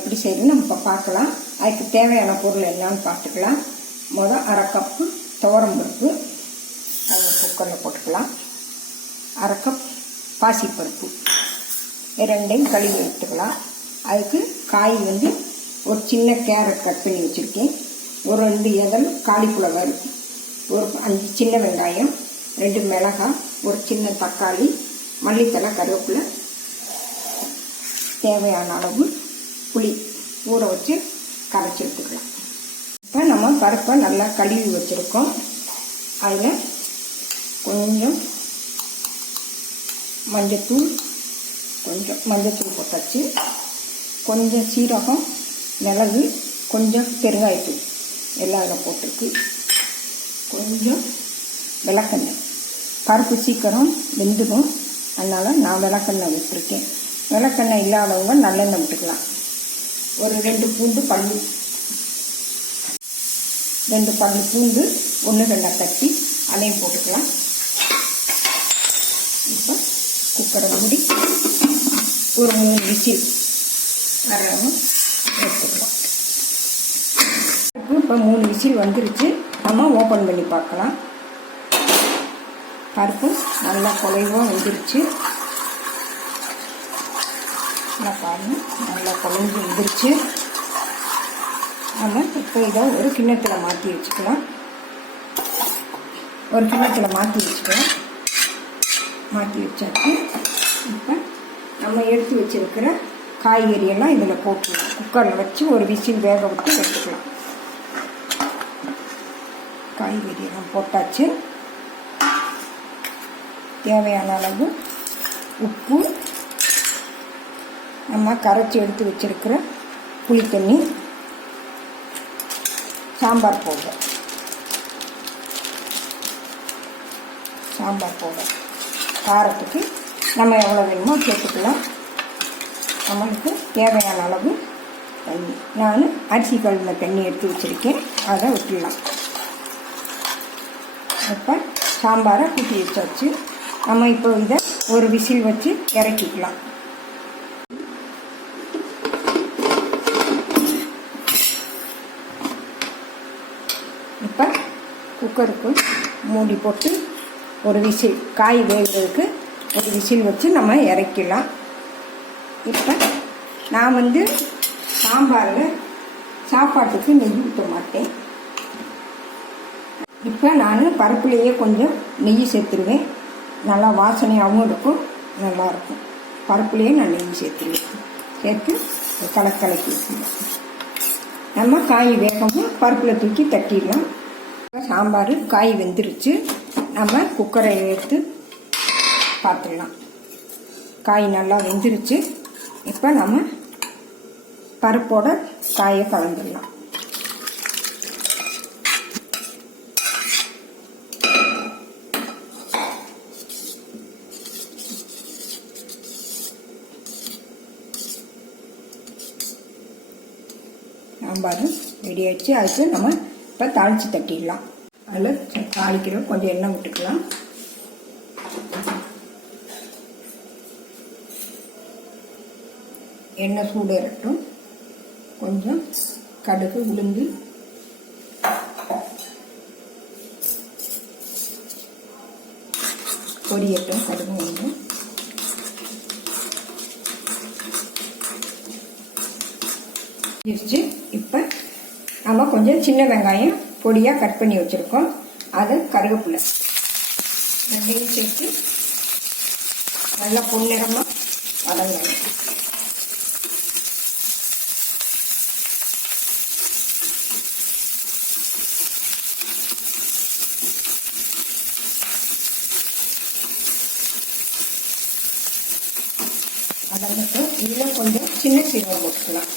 எப்படி செய்யணும்னு நம்ம இப்போ பார்க்கலாம். அதுக்கு தேவையான பொருள் என்னன்னு பார்த்துக்கலாம். முதல் 1/2 கப்பு துவரம்பருப்பு அது குக்கரில் போட்டுக்கலாம். 1/2 கப் பாசிப்பருப்பு ரெண்டையும் கழுவி எடுத்துக்கலாம். அதுக்கு காய் ஒரு சின்ன கேரட் கட் பண்ணி வச்சுருக்கேன். ஒரு 2 இதழ் காலிஃப்ளவர், ஒரு 5 சின்ன வெங்காயம், 2 மிளகாய், ஒரு சின்ன தக்காளி, மல்லித்தலை, கருவேப்பிலை, தேவையான அளவு புளி ஊற வச்சு கரைச்சி எடுத்துக்கலாம். இப்போ நம்ம பருப்பை நல்லா கழுவி வச்சுருக்கோம். அதில் கொஞ்சம் மஞ்சத்தூள் போட்டாச்சு. கொஞ்சம் சீரகம், மிளகு, கொஞ்சம் பெருங்காயத்தூள் எல்லாம் அதில் போட்டிருக்கு. கொஞ்சம் விளக்கெண்ணெய். பருப்பு சீக்கிரம் வெந்துடும், அதனால் நான் விளக்கெண்ணெய் விட்டுருக்கேன். விளக்கெண்ணெய் இல்லாதவங்க நல்லெண்ணெய் விட்டுக்கலாம். ஒரு 2 பூண்டு பல்லு, 2 பல்லு பூண்டு 1-2 தட்டி அதையும் போட்டுக்கலாம். இப்போ குக்கரை மூடி ஒரு 3 விசில் வர்றவங்க எடுத்துக்கலாம். இப்போ 3 விசில் வந்துருச்சு. நம்ம ஓப்பன் பண்ணி பார்க்கலாம். பருப்பு நல்லா குழைவாக வந்துருச்சு. நல்லா பாருங்கள், நல்லா குழஞ்சி வந்துருச்சு. நம்ம இப்போ இதை ஒரு கிண்ணத்தில் மாற்றி வச்சுக்கலாம். மாற்றி வச்சாச்சு. இப்போ நம்ம எடுத்து வச்சிருக்கிற காய்கறியெல்லாம் இதில் போட்டுக்கலாம். குக்கரில் வச்சு ஒரு விசில் வேக விட்டு எடுத்துக்கலாம். காய்கறியெல்லாம் போட்டாச்சு. தேவையான அளவு உப்பு, நம்ம கரைச்சி எடுத்து வச்சிருக்கிற புளித்தண்ணி, சாம்பார் பவுடர் காரத்துக்கு நம்ம எவ்வளோ வேணுமோ சேர்த்துக்கலாம். நம்மளுக்கு தேவையான அளவு தண்ணி, நான் அரிசி கழுவின தண்ணி எடுத்து வச்சுருக்கேன், அதை விட்டுடலாம். இப்போ சாம்பாரை கூட்டி வச்சாச்சு. நம்ம இப்போ இதை ஒரு விசில் வச்சு இறக்கிக்கலாம். இப்போ குக்கருக்கு மூடி போட்டு ஒரு விசில், காய் வேகிறதுக்கு ஒரு விசில் வச்சு நம்ம இறக்கிடலாம். இப்போ நான் சாம்பாரில் சாப்பாட்டுக்கு நெய் ஊற்ற மாட்டேன். இப்போ நான் பருப்புலேயே கொஞ்சம் நெய் சேர்த்துருவேன். நல்லா வாசனையாகவும் இருக்கும், நல்லாயிருக்கும். பருப்புலேயே நான் நெய் சேர்த்துருவேன். சேர்த்து கலக்கி வச்சுருவேன். நம்ம காய் வேகவும் பருப்பில் தூக்கி தட்டிடலாம். சாம்பார் காய் வெந்துருச்சு. நம்ம குக்கரை எடுத்து பார்த்துடலாம். காய் நல்லா வெந்துருச்சு. இப்போ நம்ம பருப்போட காயை கலந்துடலாம். சாம்பார் ரெடி ஆகிடுச்சு. அதுக்கு நம்ம இப்போ தாளித்து தட்டிடலாம். அதில் தாளிக்கிறோம். கொஞ்சம் எண்ணெய் விட்டுக்கலாம். எண்ணெய் சூடேறட்டும். கொஞ்சம் கடுகு, உளுந்து, பொரியட்டும். கடுகு உளுந்து இப்போ நம்ம கொஞ்சம் சின்ன வெங்காயம் பொடியாக கட் பண்ணி வச்சுருக்கோம், அது கருவேப்பிலை ரெண்டையும் சேர்த்து நல்லா பொன்னிறமாக வதங்கணும். வதங்கிட்டு இதில் கொஞ்சம் சின்ன சீரகம் போட்டுக்கலாம்.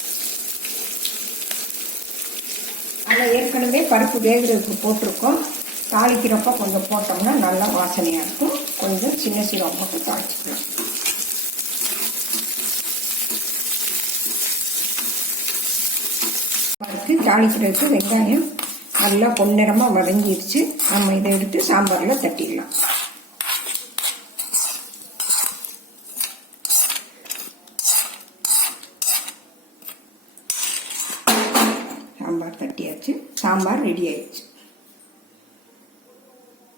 அதில் ஏற்கனவே பருப்பு வேகிறதுக்கு போட்டிருக்கோம். தாளிக்கிறப்ப கொஞ்சம் போட்டோம்னா நல்லா வாசனையாக இருக்கும். கொஞ்சம் சின்ன சீரகம் போட்டு தாளிச்சிக்கலாம். பருப்பு தாளிக்கிறதுக்கு வெங்காயம் நல்லா பொன்னிறமாக வதங்கிடுச்சு. நம்ம இதை எடுத்து சாம்பாரில் தட்டிடலாம். சாம்பார் தட்டியாச்சு. சாம்பார் ரெடி ஆயிடுச்சு.